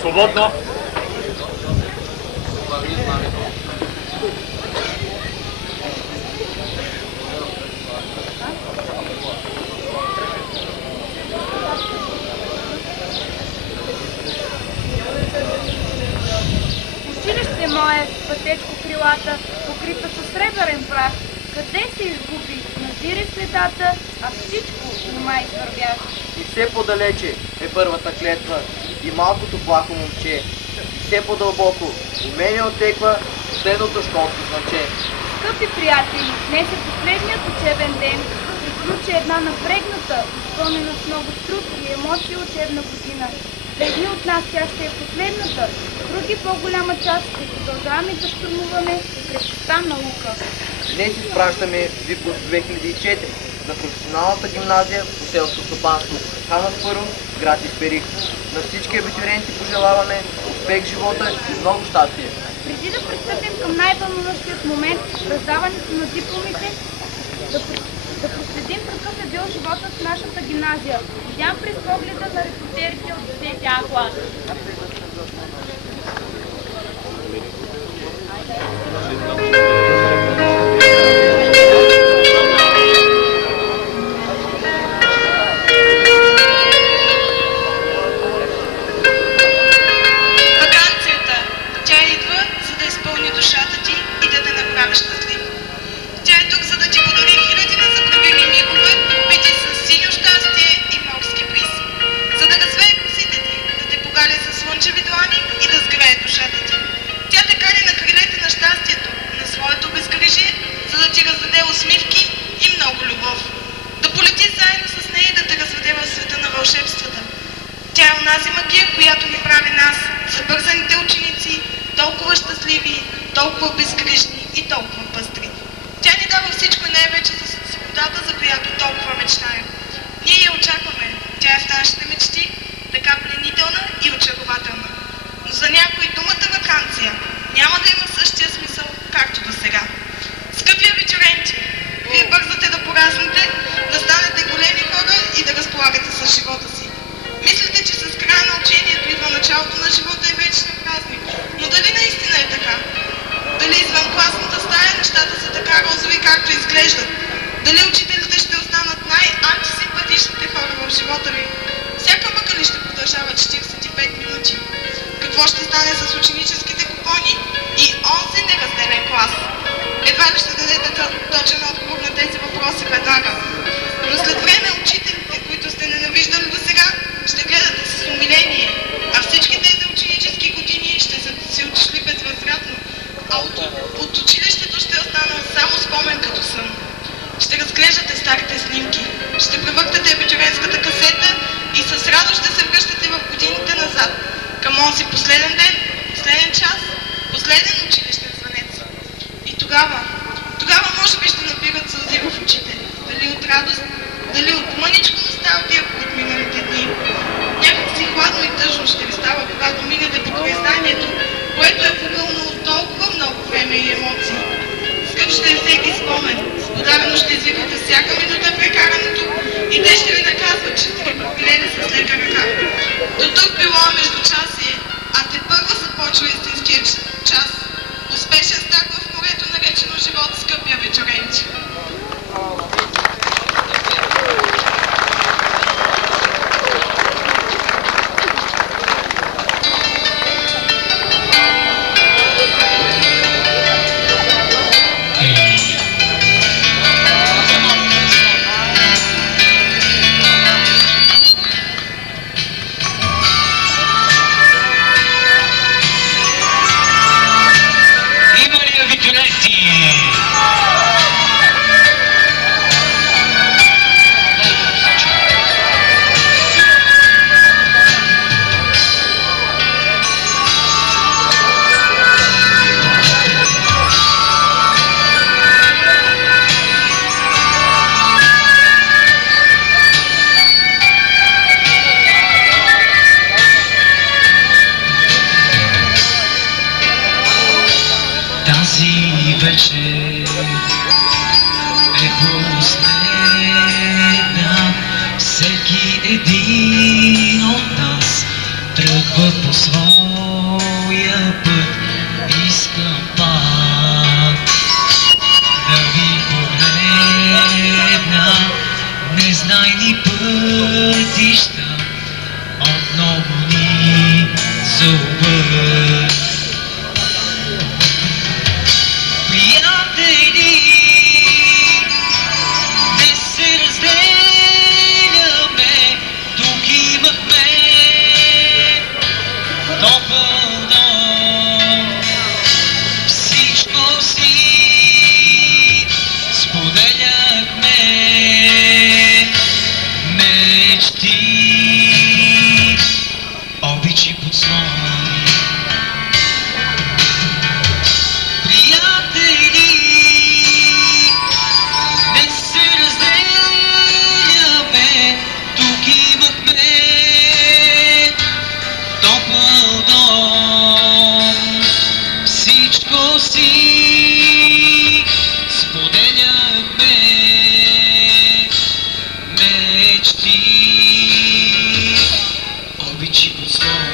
Свободно! Училище мое, пътечко крилата, покрита със сребърен прах, къде се изгуби, надири следата, а всичко нима извървях. И все подалече е първата клетва и малкото плахо момче. И все по-дълбоко у мене отеква последното школско значе. Скъпи приятели, днес е последният учебен ден. Приключи една напрегната, изпълнена с много труд и емоции учебна година. За едни от нас тя ще е последната, други по-голяма част ще продължаваме да щурмуваме крепостта наука. Днес изпращаме Випуск 2004 за професионалната гимназия по селско стопанство Хан Аспарух, град Исперих. На всички абитуриенти пожелаваме успех в живота и много щастие. Преди да пристъпим към най-вълнуващият момент, раздаването на дипломите, да проследим какъв е бил животът в нашата гимназия. Видям през погледа на репортерите от 10-я клас. Ваканцията. Тя идва, за да изпълни душата ти и да те направи щастлив. Тя е тук, за да ти подари хиляди незабравими мигове, бити с синьо щастие и морски бриз. За да развее косите ти, да те погаля със слънчеви длани и да сгрее душата ти. Тя те кани на крилете на щастието, на своето безгрижие, за да ти раздаде усмивки и много любов. Да полети заедно с нея и да те разведе в света на вълшебствата. Тя е онази магия, която ни прави нас, забързаните ученици, толкова щастливи, толкова безгрижни и толкова пъстри. Тя ни дава всичко и най-вече за свободата, за която толкова мечтаем. Ние я очакваме. Тя е в нашите мечти, така пленителна и очарователна. Но за някой думата ваканция няма да има същия смисъл, както до сега. Скъпи абитуриенти, вие бързате да пораснете, да станете големи хора и да разполагате с живота си. Мислите, че с края на учението идва началото на живота и вечния празник. Но дали наистина е така? Дали извън класната стая нещата са така розови, както изглеждат? Дали учителите ще останат най-антисимпатичните хора в живота ви? Всяка мъка ли ще продължава 45 минути? Какво ще стане с ученическите купони и онзи неразделен клас? Едва ли ще дадете точен отговор на тези въпроси веднага. Но след време учителите, които сте ненавиждали до сега, ще гледате с умиление, а всички тези ученически години ще са си отишли безвъзвратно, а от училището ще е останал само спомен като сън. Ще разглеждате старите снимки, ще превъртате абитуриентската касета и с радост ще се връщате в годините назад, към онзи последен ден, последен час, последен училищен звънец. И тогава, навират сълзи в очите. Дали от радост, дали от мъничко носталгия от миналите дни. Някак си хладно и тъжно ще ви става, когато минете по признанието, което е погълнало толкова много време и емоции. Скъп ще е всеки спомен, сподарено ще извикате всяка минута прекарането и те ще ви наказват, че сте ги пропилели с лека ръка. До тук било междучасие, а тепърва започва истинския час. Успешен старт в морето, наречено живот, скъпия вечеренче. Всеки един от нас тръгва по своя път. Искам пак да ви погледна, незнайни пътища отново ни зоват. Приятели, не се разделяме, тук имахме топъл дом. Всичко си споделяхме, мечти, обичи под слон. Приятели, не се разделяме, тук имахме топъл дом. Всичко си споделяхме, мечти, обичи под слон.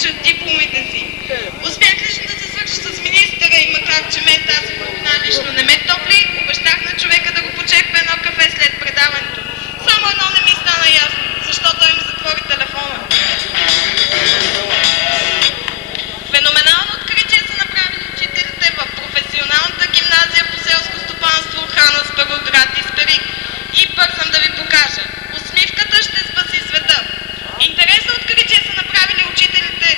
получат дипломите си. Успях лично да се свържа с министъра и макар че мен тази новина лично не ме топли, обещах на човека да го почеква едно кафе след предаването. Само едно не ми стана ясно, защо той ми затвори телефона. Феноменално откритие са направили учителите в професионалната гимназия по селско стопанство Хан Аспарух, град Исперих. И бързам да ви покажа. Усмивката ще спаси света. Интересно откритие са направили учителите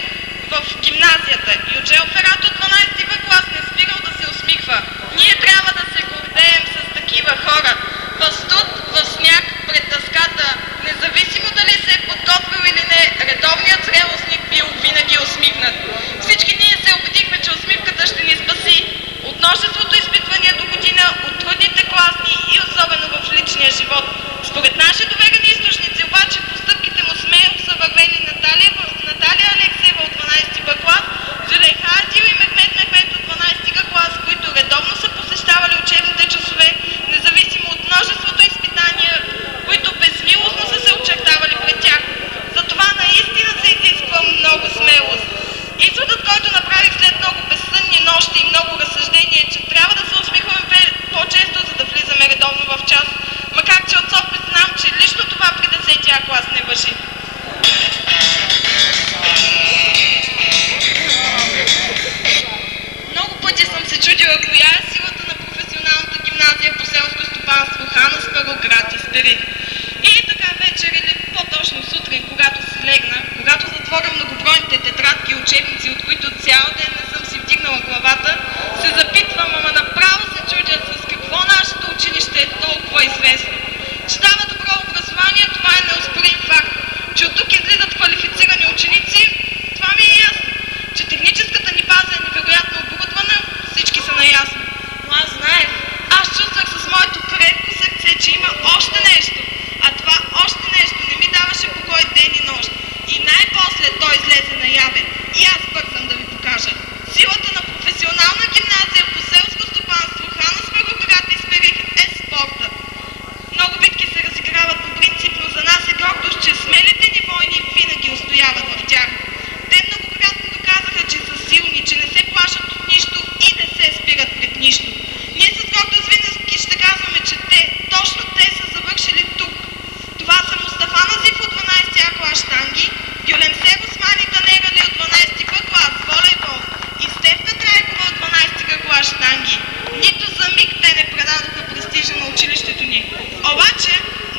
в гимназията. Юджел Ферат от 12 клас не спирал да се усмихва. Ние трябва да се гордеем с такива хора. В студ, в сняг, пред дъската, независимо дали се е подготвил или не, редовният зрелостник бил винаги усмихнат. Всички ние се убедихме, че усмивката ще ни спаси от множеството изпитвания до година, от трудните класни и особено в личния живот. Според наши доверени източници обаче постъпките му смело са вървени Наталия Алексеева от 12 клас, Зулейха Адил и Мехмед Мехмед от 12 клас, които редовно са посещавали учебните часове, независимо от множеството изпитания, които безмилостно са се очертавали пред тях. Затова наистина се изисква много смелост. Изводът, който направих след много безсънни нощи и много разсъждения, е, че трябва да се усмихваме по-често, за да влизаме редовно в час. Макар че от опит знам, че лично това при 10-я клас не важи. Много пъти съм се чудила коя е силата на професионалната гимназия по селско стопанство Хан Аспарух, град Исперих. И така вечер или по-точно сутрин, когато се легна, когато затворя многобройните тетрадки и учебници, от които цял ден не съм си вдигнала главата, се запитвам, ама направо се чудя с какво нашето училище е толкова известно. Че дава добро образование, това е неоспорим факт. Че от тук излизат квалифицирани ученици, това ми е ясно. Че техническата ни база е невероятно оборудвана, всички са наясно. Но аз знаех, аз чувствах с моето крепко сърце, че има още нещо. А това още нещо не ми даваше покой ден и нощ. И най-после той излезе наяве. И аз бързам да ви покажа. Силата на професионална гимназия по селско стопанство Хан Аспарух, град Исперих е спорта. Много битки се разиграват по принцип, но за нас е гордост, че смелите ни войни винаги устояват в тях. Те многократно доказаха, че са силни, че не се плашат от нищо и не се спират пред нищо. Ние с гордост винаги ще казваме, че точно те са завършили тук. Това са Мустафа Назиф от 12 клас штанги, Гюлемсер Осман и Танер Али от 12 клас волейбол и Стефка Трайкова от 12 клас штанги. Нито за миг те не предадоха престижа на училището ни. Обаче,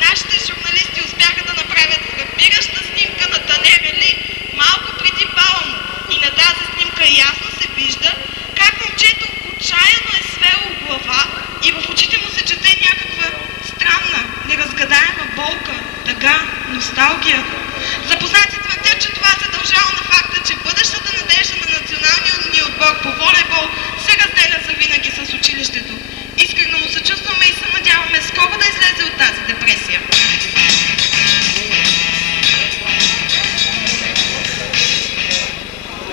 нашите журналисти успяха да направят фрапираща снимка на Танер Али малко преди бала му. И на тази снимка ясно се вижда как момчето отчаяно е свело глава и в очите му се чете някаква странна, неразгадаема болка, тъга, носталгия. Запознати твърдят, че това се дължало на факта, че бъдещата надежда на националния ни отбор по волейбол се разделя завинаги с училището. Искрено му съчувстваме и се надяваме скоро да излезе от тази депресия.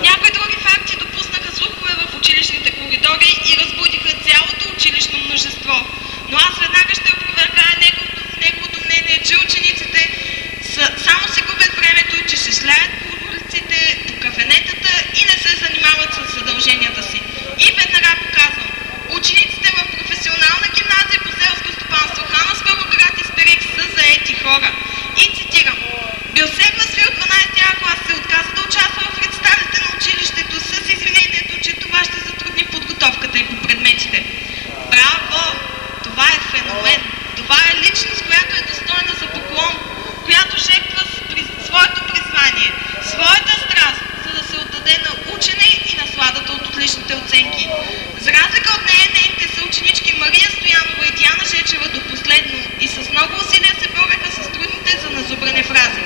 Някои други факти допуснаха слухове в училищните коридори и разбудиха цялото училищно множество. Но аз веднага ще опровергая неговото мнение, че учениците само си губят времето, че се шляят по улиците, по кафенетата и не се занимават с задълженията си. И веднага показвам. Учениците в професионална гимназия по селско стопанство Хан Аспарух, град Исперих са заети хора. И цитирам. Билсер Васфи от 12 клас се отказа да участва в представите на училището с извинението, че това ще затрудни подготовката и по предметите. Браво! Това е феномен. Това е личност, която е достойна за поклон, която жертва своето призвание, своята страст, за да се отдаде на учене и насладата от отличните оценки. За разлика от нея, нейните съученички Мария Стоянова и Диана Жечева до последно и с много усилия се бореха с трудните за назубране фрази.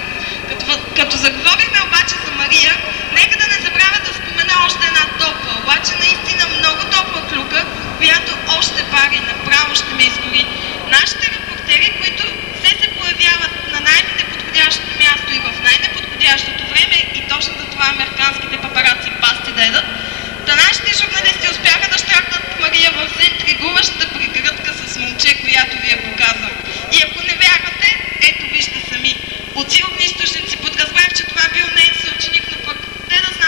Като заговорихме обаче за Мария, нека да не забравя да спомена още една топла, обаче наистина много топла клюка, която още пари, направо ще ме изгори. Нашите репортери, които се появяват на най-неподходящото място и в най-неподходящото време, и точно за това американските папараци пасти дадат, да нашите журналисти успяха да щракнат Мария в заинтригуващата прегръдка с момче, която ви я показвам. И ако не вярвате, ето вижте сами. От сигурни източници подразбрах, че това бил нейн съученик, но пък те да знаят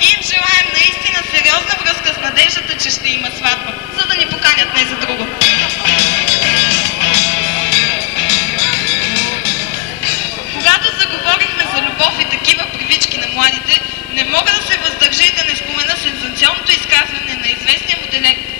и им желаем наистина сериозна връзка с надеждата, че ще има сватба, за да ни поканят не за друго. Когато заговорихме за любов и такива привички на младите, не мога да се въздържа и да не спомена сензационното изказване на известния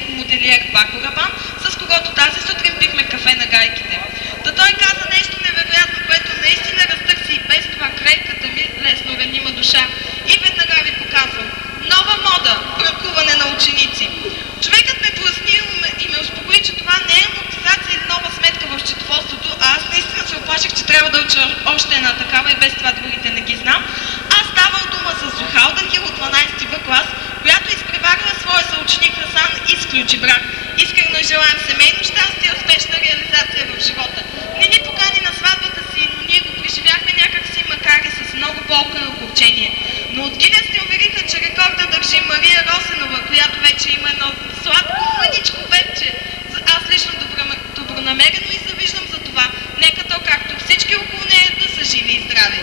моделиер Пако Рабан, с когото тази сутрин пихме кафе на гайките. Та той каза нещо невероятно, което наистина разтърси и без това крайката ми лесно ранима душа. И веднага ви показвам. Нова мода – бракуване на ученици. Човекът ме поясни и ме успокои, че това не е амортизация или нова сметка в счетоводството, а аз наистина се оплаших, че трябва да уча още една такава и без това другите не ги знам. Аз ставал дума с Зухалда Хил от 12 В клас, която изпреварила своя съученик Хасан и сключи брак. Искрено желаем семейно щастие и успешна реализация в живота. Не ни покани на сватбата си, но ние го преживяхме някакси, макар и с много болка и огорчение. Но от Гинес ни увериха, че рекорда държи Мария Росенова, която вече има едно сладко мъничко бебче. Аз лично добронамерено и завиждам за това. Нека то, както всички около нея, да са живи и здрави.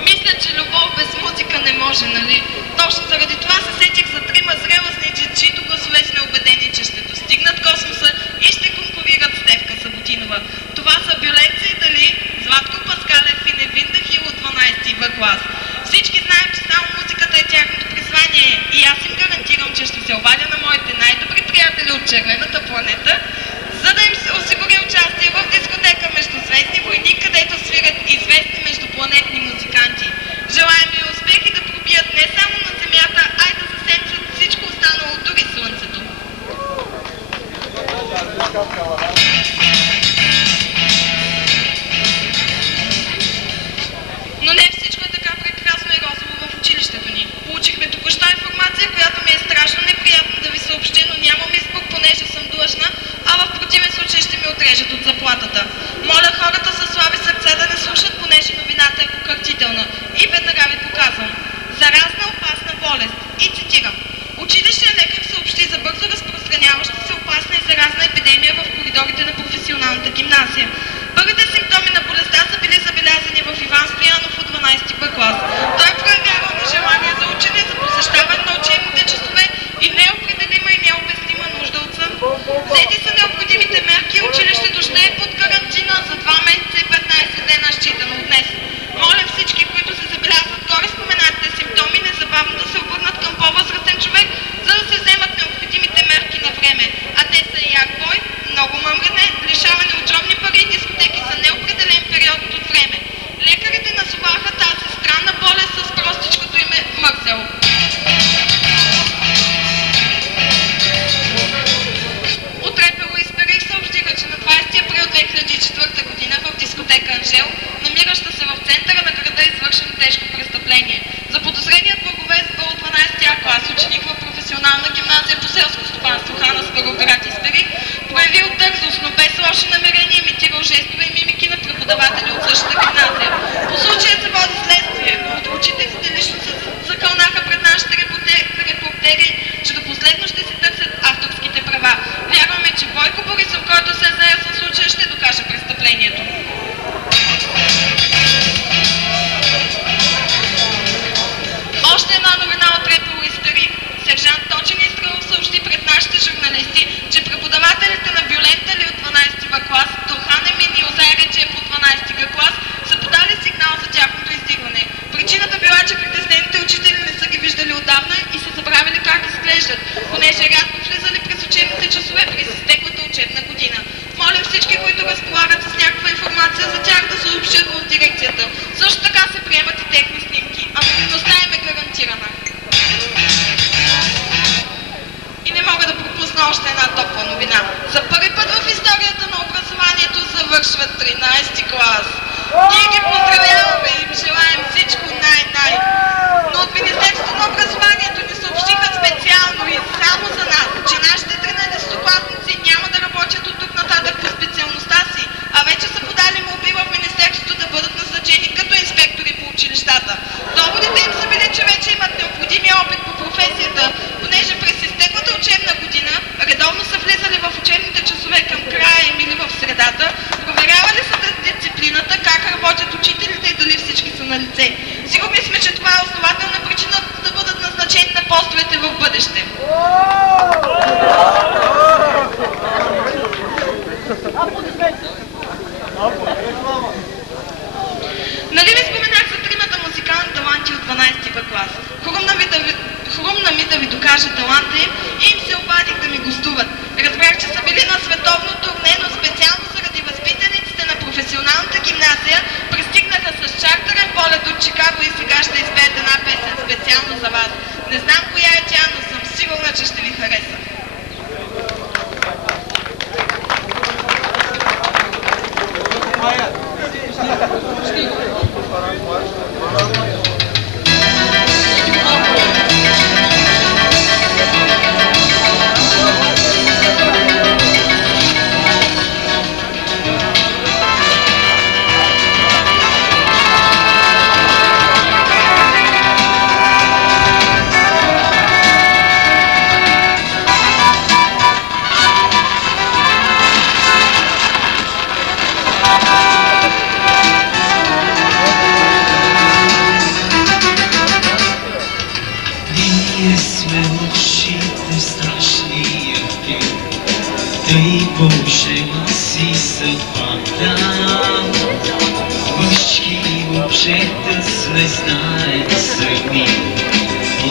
Мисля, че любов без музика не може, нали? Точно заради това се сетих за трима зрелостници, чието гласове сме убедени, че ще достигнат космоса и ще конкурират с Стефка Саботинова. Това са Бюлет Сейдали, Златко Паскалев и Невин Дахил от 12 В клас. Всички знаем, че само музиката е тяхното призвание и аз им гарантирам, че ще се обадя на моите най-добри приятели от червената планета, за да им се осигури участие в дискотека между звездни войни, където свирят известни междупланетни музиканти. Желаем ви успехи да пробият не само на Земята, а и да засенцат всичко останало, дори Слънцето. Но не всичко е така прекрасно и розово в училището ни. Получихме току-що информация, която ми е страшно неприятно да ви съобщя, но нямам избор, понеже съм длъжна, а в противен случай ще ми отрежат от заплатата. Моля хората със слаби сърца да не слушат, понеже новината е покъртителна. И веднага ви показвам. Заразна опасна болест. И цитирам. Училищният лекар съобщи за бързо разпространяваща се опасна и заразна епидемия в коридорите на професионалната гимназия. Първите симптоми на болестта са били забелязани в Иван Стоянов от 12 Б клас. Той проявява нежелание за учене, за посещаване на учебните часове и неопределима и необяснима нужда от сън. Взети са необходимите мерки и училището ще е под карантина за 2 месеца и 15 дена считано от днес. Моля всички, които се забелязват горе споменатите симптоми, незабавно да се обърнат към по-възрастен човек, за да се вземат необходимите мерки на време. А те са як бой, много мъмрене, лишаване от учебни пари и дискотеки за неопределен период от време. Лекарите назоваха тази странна болест с простичкото име мързел. От Репело и Исперих съобщиха, че на 20 април 2004 година в дискотека Анжел, намираща се в центъра на града, е извършено тежко престъпление. Заподозреният благовест бе от 12 клас, ученик в професионална гимназия по селско стопанство Хана Спароград Исперих, проявил дързост, но без лоши намерения, имитирал жестове и мимики на преподаватели от същата гимназия. По случая се води следствие, но от учителите лично се закълнаха пред нашите репортери, че до последно ще си търсят авторските права. Вярваме, че Бойко Борисов, който се е заел със случая, ще докаже престъплението. Още една новина от Репело и Исперих. Сержант Точен Изстрелов съобщи пред нашите журналисти, че преподавателите на Бюлентали от 12 В клас, Турхан Емин и Озай Реджев от 12 Г клас са подали сигнал за тяхното издирване. Причината била, че притеснените учители не са ги виждали отдавна и са забравили как изглеждат, понеже рядко влизали през учебните часове през изтеклата учебна година. Моля всички, които разполагат с някаква информация за тях, да съобщат в дирекцията. Също така се приемат и техни снимки. Анонимността им е гарантирана. И не мога да пропусна още една топла новина. За първи път в историята на образованието завършват 13 клас. Ние ги поздравяваме и им желаем всичко най-най. Но от Министерството на образованието ни съобщиха специално и само за нас, че нашите 13-класници няма да работят от тук нататък по специалността си, а вече са подали молби в Министерството да бъдат назначени като инспектори по училищата. Доводите им са били, че вече имат необходимия опит по професията, понеже през изтеклата учебна година редовно са влизали в учебните часове към края им или в средата, проверявали са дисциплина лице. Сигурни сме, че това е основателна причина да бъдат назначени на постовете в бъдеще. Нали ви споменах за тримата музикални таланти от 12-ти Б клас? Хрумна ми да ви докажа таланта им и им се обадих да ми гостуват. Разбрах, че са били на световно турне, но специално заради възпитаниците на професионалната гимназия пристигнаха с чартерен полет от Чикаго и сега ще изпеят една песен специално за вас. Не знам коя е тя, но съм сигурна, че ще ви хареса.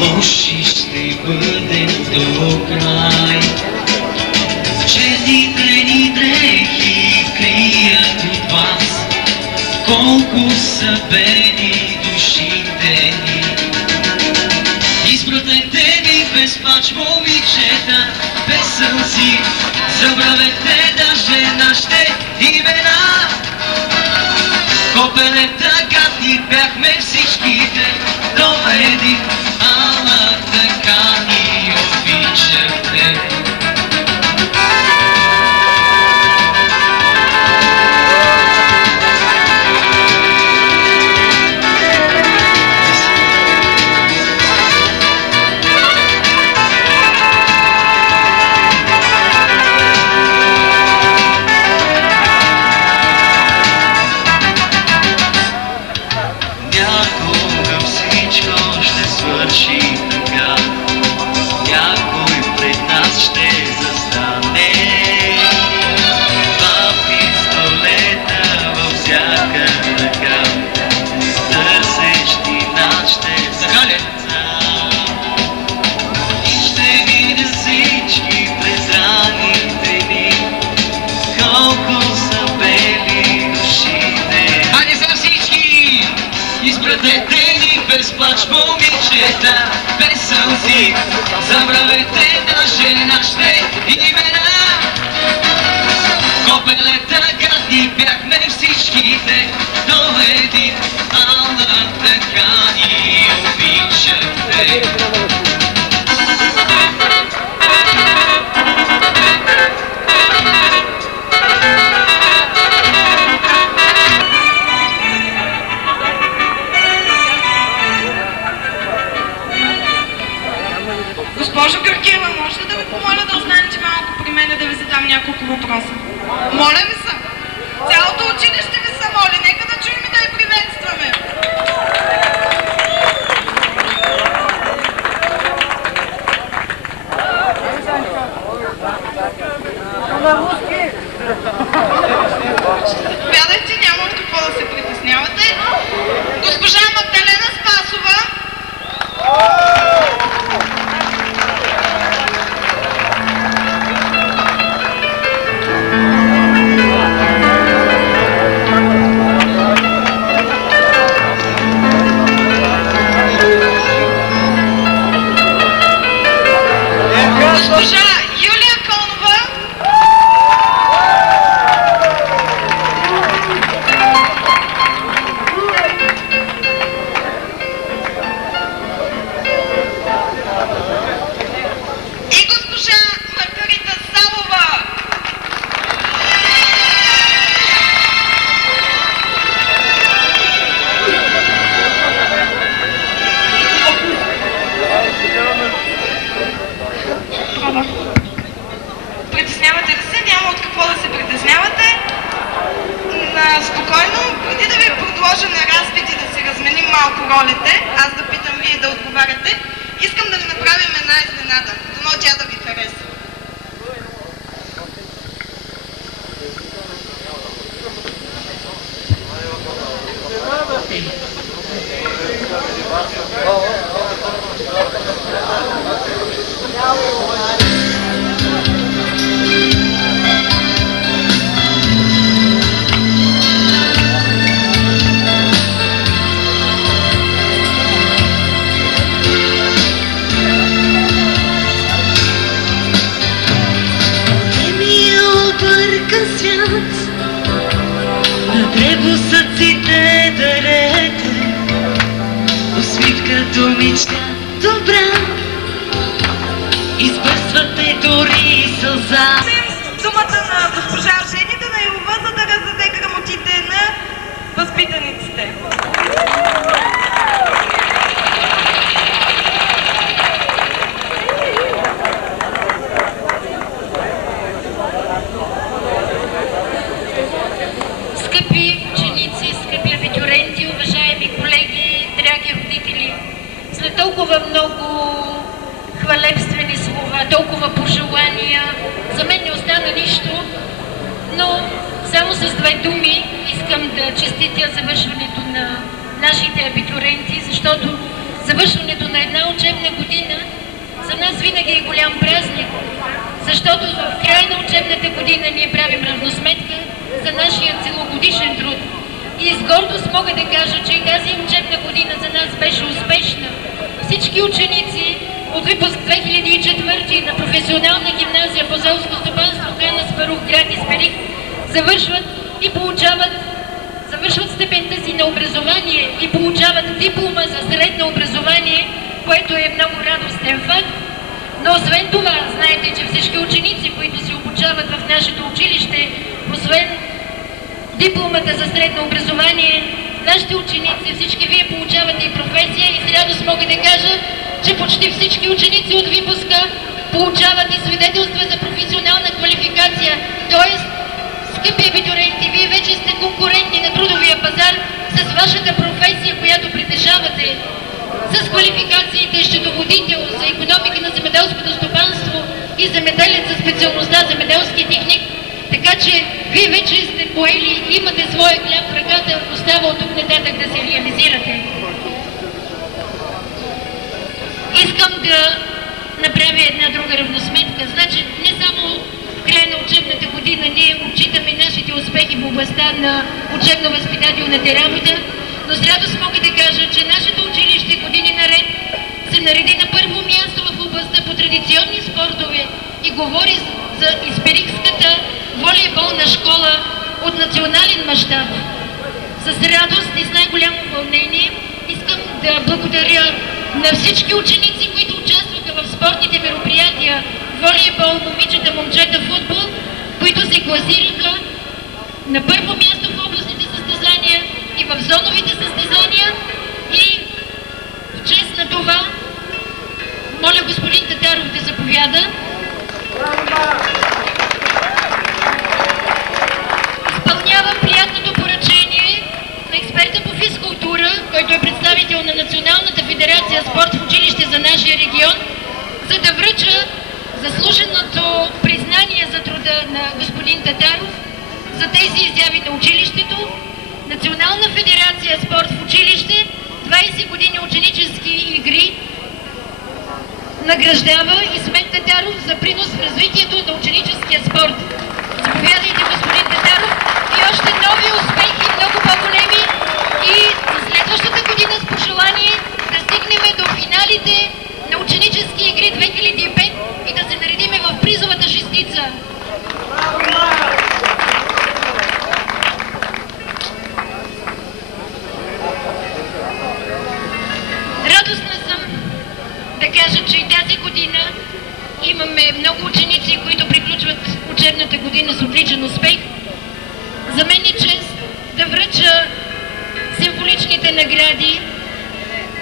Лоши ще бъдем до край. Черни дрени дрехи крият от вас, колко са бедни душите ни. Изпратете ни без плач, момичета, без сълзи, забравете даже нашите имена. Копелета гадни бяхме всичките до един, ама така ни обичахте. Без плач, момичета, без сълзи, забравете даже нашите имена. Копелета гадни бяхме всичките до един, ама така ни обичахте. Госпожо Георгиева, може ли да ви помоля да останете малко при мен да ви задам няколко въпроса? Моля ви се! Цялото училище ви се моли, нека да чуем и да я приветстваме! ролите, аз да питам, вие да отговаряте. Искам да ви направим една изненада. Дано тя да ви хареса. Думичка добра, избърсвате дори и сълза. Думата на госпожа Жени Данаилова, за да раздаде грамотите на възпитаниците. Скъпи ученици, скъпи абитюренти, уважаеми колеги, драги родители, след толкова много хвалебствени слова, толкова пожелания, за мен не остана нищо, но само с две думи искам да честитя завършването на нашите абитюренти, защото завършването на една учебна година за нас винаги е голям празник, защото в края на учебната година ние правим равносметка за нашия целогодишен труд. И с гордост мога да кажа, че и тази учебна година за нас беше успешна. Всички ученици от выпуск 2004 на професионална гимназия по селско стопанство Хан Аспарух, град Исперих, завършват степента си на образование и получават диплома за средно образование, което е много радостен факт. Но освен това, знаете, че всички ученици, които се обучават в нашето училище, освен дипломата за средно образование, нашите ученици, всички вие получавате и професия и с радост мога да кажа, че почти всички ученици от выпуска получават и свидетелства за професионална квалификация. Тоест, скъпи абитуренти, вие вече сте конкурентни на трудовия пазар с вашата професия, която притежавате, с квалификациите счетоводител за икономика на земеделското стопанство и земеделец за специалността земеделски техник. Така че вие вече сте поели, имате своя хляб в ръката, остава от тук нататък да се реализирате. Искам да направя една друга равносметка. Значи не само в края на учебната година ние отчитаме нашите успехи в областта на учебно-възпитателната работа, но с радост мога да кажа, че нашето училище години наред се нареди на първо място в областта по традиционни спортове и говори за Исперихската волейболна школа от национален мащаб. С радост и с най-голямо вълнение искам да благодаря на всички ученици, които участваха в спортните мероприятия волейбол, момичета, момчета, футбол, които се класираха на първо място в областните състезания и в зоновите състезания. И в чест на това моля господин Татаров да заповяда. Изпълнявам приятното поръчение на експерта по физкултура, който е представител на Националната федерация спорт в училище за нашия регион, за да връча заслуженото признание за труда на господин Татаров за тези изяви на училището. Национална федерация спорт в училище, 20 години ученически игри, награждава Исмет Татаров за принос в развитието на ученическия спорт. Заповядайте, господин Татаров, и още нови успехи, много по-големи, и за следващата година с пожелание да стигнем до финалите на ученически игри 2005 и да се наредиме в призовата шестица. Радостна съм да кажа, че и тази година имаме много ученици, които приключват учебната година с отличен успех. За мен е чест да връча символичните награди,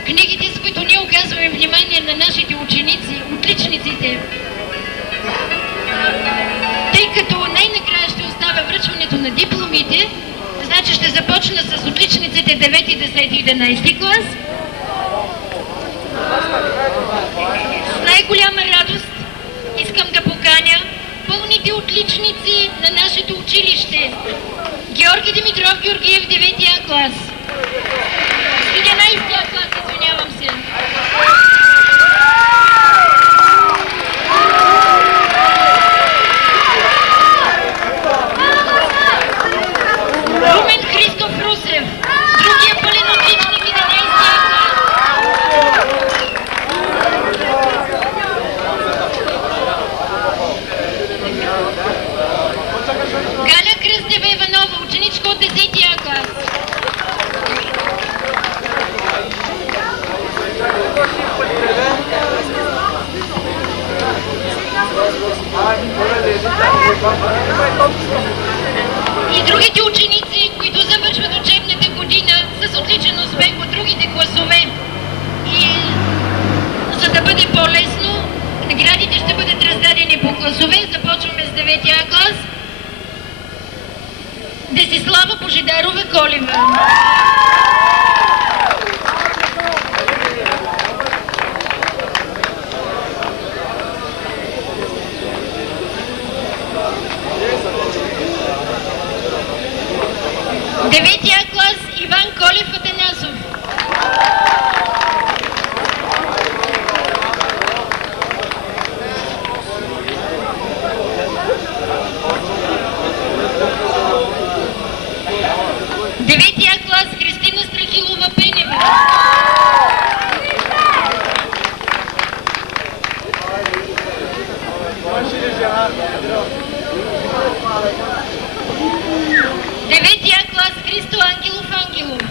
книгите, с които ние оказваме внимание на нашите ученици, отличниците. Тъй като най-накрая ще остава връчването на дипломите, значи ще започна с отличниците 9, 10 и 11 клас, С най-голяма радост искам да поканя пълните отличници на нашето училище. Георги Димитров Георгиев, 9 клас. 11 клас, извинявам се. Румен Христов Русев, другия пълен отличник, 11 клас. Галя Кръстева Иванова, ученичка от 10 клас. И другите ученици, които завършват учебната година с отличен успех от другите класове. И за да бъде по-лесно, наградите ще бъдат раздадени по класове. Започваме с 9 клас. Десислава Божидарова Колева. Деветия клас Иван Колев Атанасов. Деветия клас Христина Страхилова Пенева. Деветия клас Христо Ангелов Ангелов.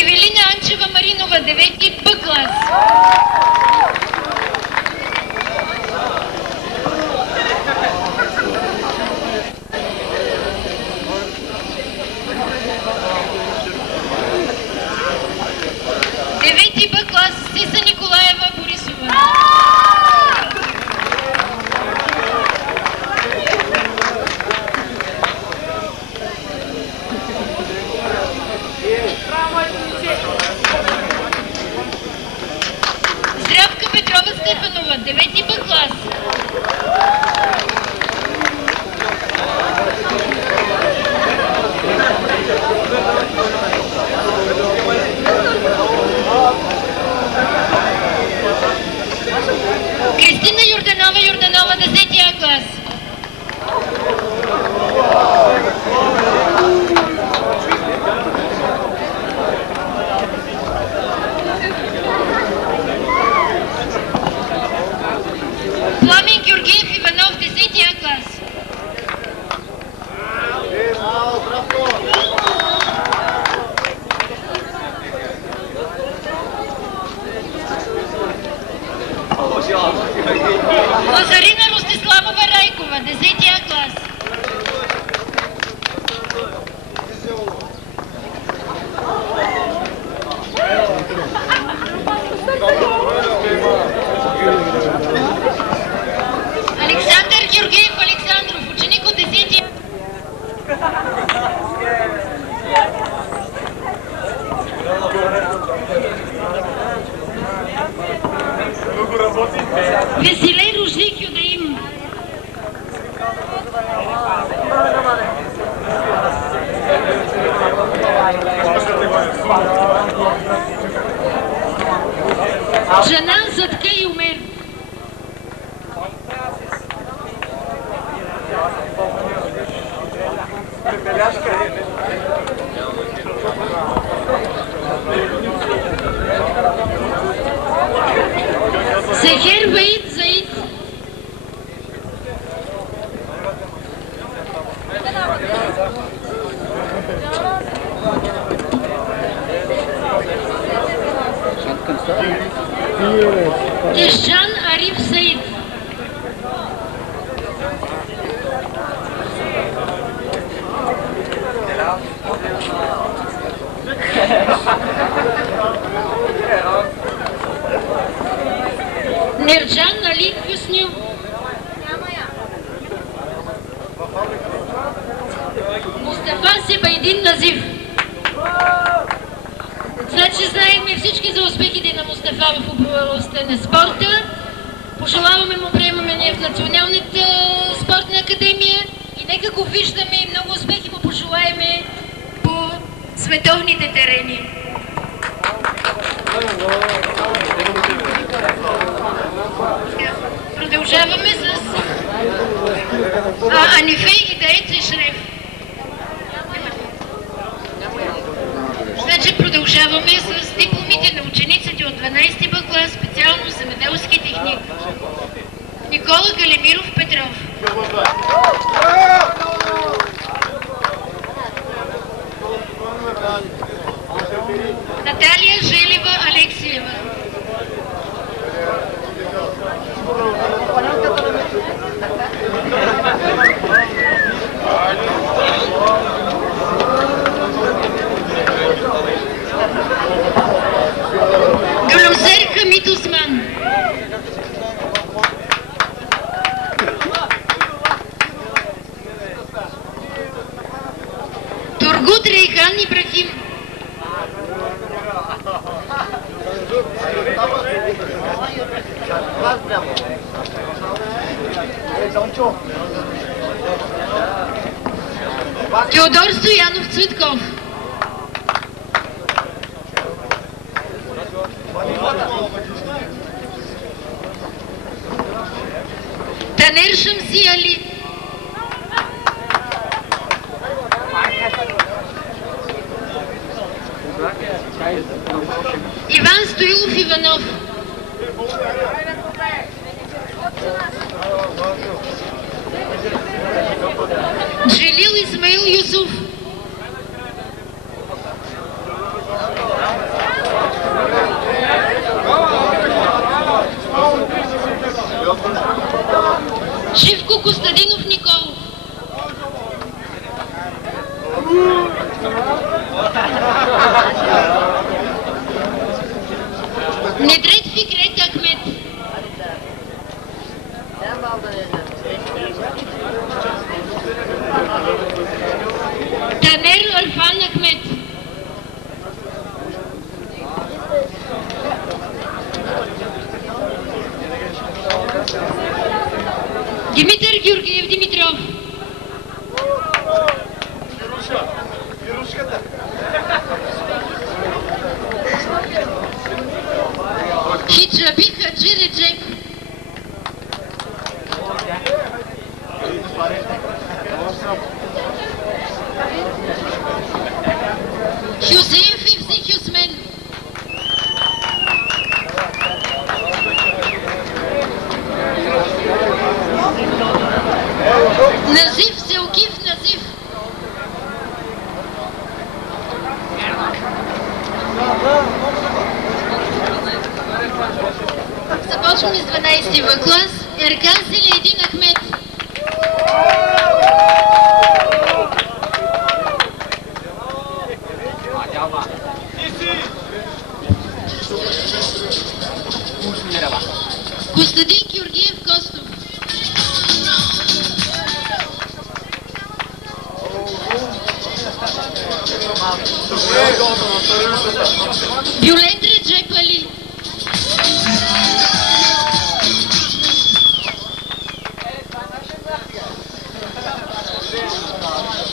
Евелина Анчева Маринова, 9 Б клас. Девети Б клас Сиса Николаева Борисова. Здравка Петрова Стефанова, 9 Б клас. Кристина Йорданова, 10 клас. Пламен Георгиев Иванов, 10 клас. Лазарина Ростиславова Райкова, 10 клас. Александър Георгиев Александров, ученик от 10. Веселей Ружик Юдаим. Жанан Заткай Умер. Сехер Ваид Заид. Ишжан Ариф Саид. Нерджан Али Хюснов. знаем всички за успехите на Мустафа в областта на спорта. Пожелаваме му приемаме ние в Националната спортна академия и нека го виждаме и много успехи му пожелаеме по световните терени. Продължаваме с Анифе и Даец Шреф. Значи продължаваме с дипломите на учениците от 12 Б клас, специално земеделски техник. Никола Галемиров Петров. Наталия Желева Алексиева. Гюлюсер Хамид Осман. Тургут Рейхан Ибрахим. Теодор Стоянов Цветков. Танер Шамси Али. Иван Стоилов Иванов. Джелил Исмаил Юсуф. Живко Костадинов Николов. Недрет Фикрет Ахмед. Танер Арфан Ахмед. Димитър Георгиев Димитров. Хиджаби Хаджи Реджеп. Хюсеин Фивзи Хюсмен. Назив Селкив Назив. Започваме с 12 В клас. Еркан Селедин Ахмед. Костадин Георгиев Костов. Бюлет Реджеп Али.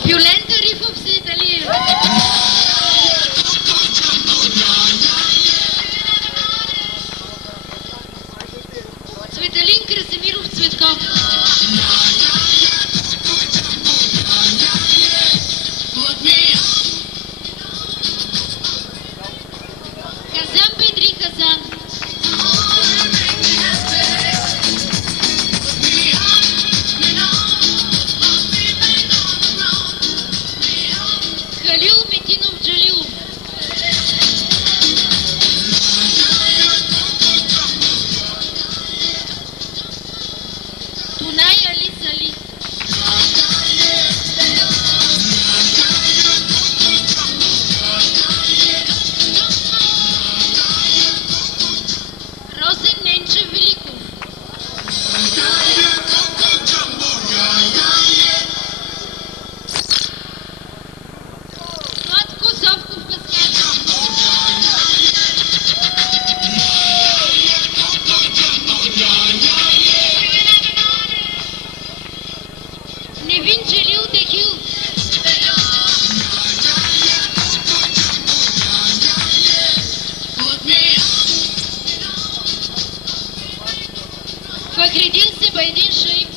Бюлет Тарифов Сейдалиев. Цветалин Красимиров Цветков. Хасан Бедри Хасан. Халил Метинов Джалилов. Тунай Али Сали. Фахредин Себайдин Шейх.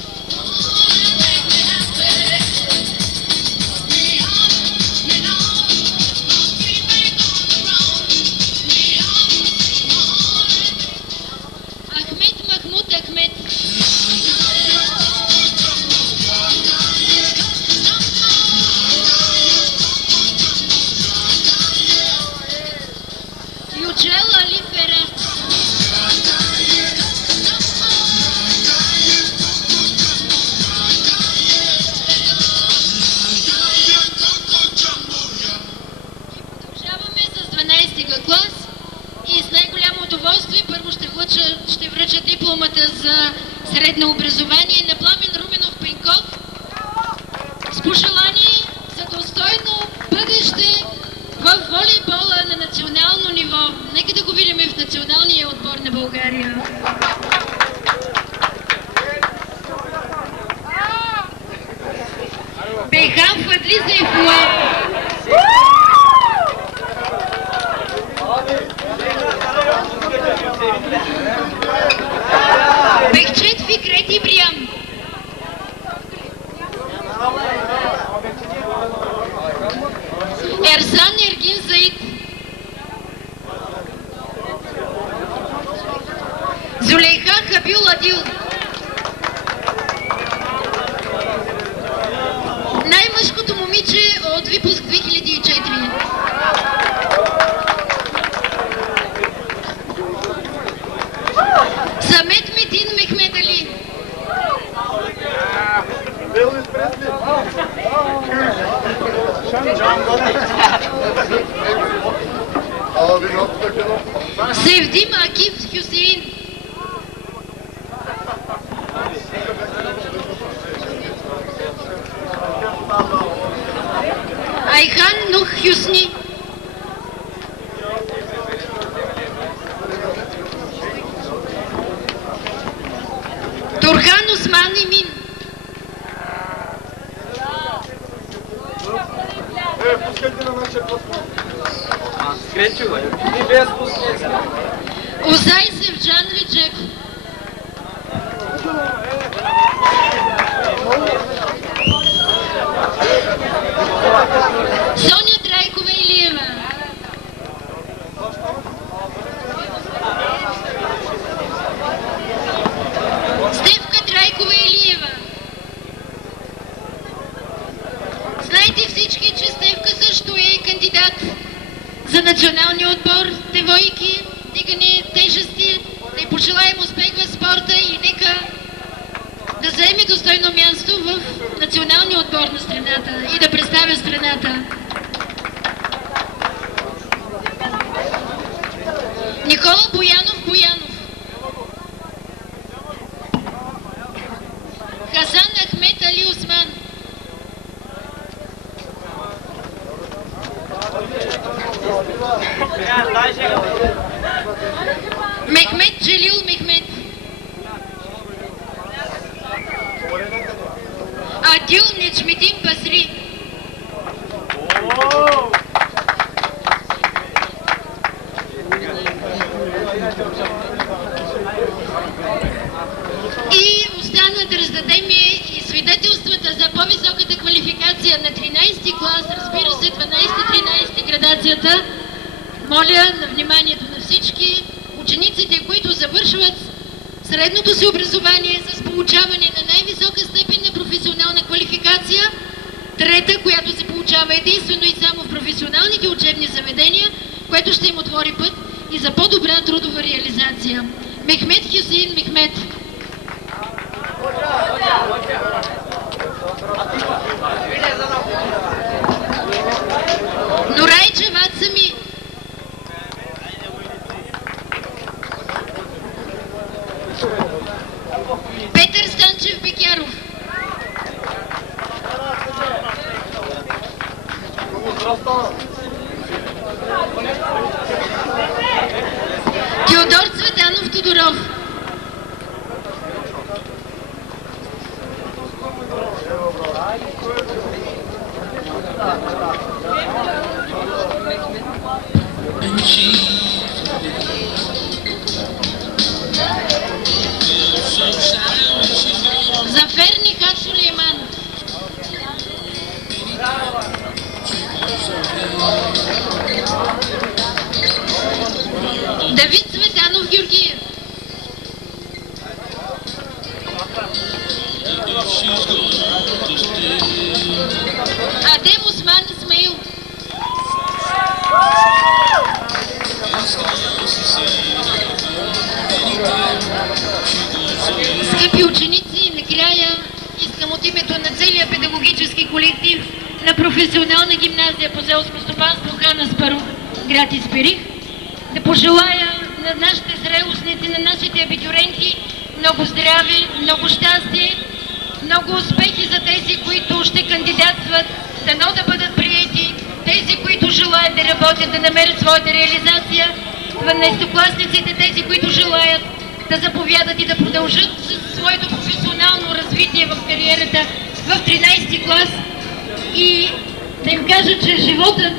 Ахмед Махмуд Ахмед. Юджел Али Ферат. Продължаваме с 12 клас и с най-голямо удоволствие първо ще връча дипломата за средно образование на Пламен Руменов Пенков с пожелание за достойно бъдеще в волейбола на национално ниво. Нека да го видим в националния отбор на България. Бейхан Фадли Зейфуа. Бехчет Фикрет Ибриям. Ерсан Ергин Заид. Зулейха Хабил Адил. Най-мъжкото момиче от випуск 2004. Самет Метин Мехмед Али. Севдим Акиф Хюсейн. Айхан Нух Хюсни. Турхан Усман Имин. Узай Севджан Реджеп. Соня Драйкова Илиева. Стефка Драйкова Илиева. Знаете всички, че Стефка също е кандидат за националния отбор девойки, дигане тежести. Да й пожелаем успех в спорта и нека да заеме достойно място в националния отбор на страната и да представя страната. Никола Боянов Боянов. Хасан Ахмед Али Осман. Мехмед Джелил Мехмед. Адил Неджмедин Басри. И остана да раздадем и свидетелствата за по-високата квалификация на 13 клас, разбира се 12-13 градацията. Моля на вниманието на всички учениците, които завършват средното си образование с получаване на най-висока степен на професионална квалификация, трета, която се получава единствено и само в професионалните учебни заведения, което ще им отвори път и за по-добра трудова реализация. Мехмед Хюсейн Мехмед. Нурай Джавад Сами. Петър Станчев Бекяров. Теодор Цветанов Тодоров. So sad. Давид Цветанов Георгиев. Адем Осман Исмаил. Скъпи ученици, накрая искам от името на целия педагогически колектив на професионална гимназия по селско стопанство Хан Аспарух, град Исперих, да пожелая на нашите зрелостници, на нашите абитюренти много здраве, много щастие, много успехи за тези, които ще кандидатстват, дано да бъдат приети, тези, които желаят да работят, да намерят своята реализация, 12-класниците, тези, които желаят да заповядат и да продължат със своето професионално развитие в кариерата в 13-ти клас и да им кажа, че животът,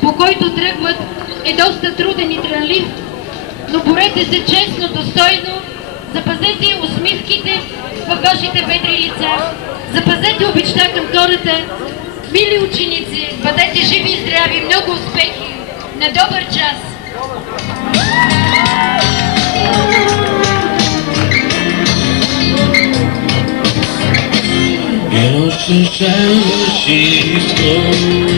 по който тръгват, е доста труден и трънлив, но борете се честно, достойно, запазете усмивките във вашите бедри лица, запазете обичта към хората, мили ученици, бъдете живи и здрави, много успехи, на добър час! Io ci sei uscito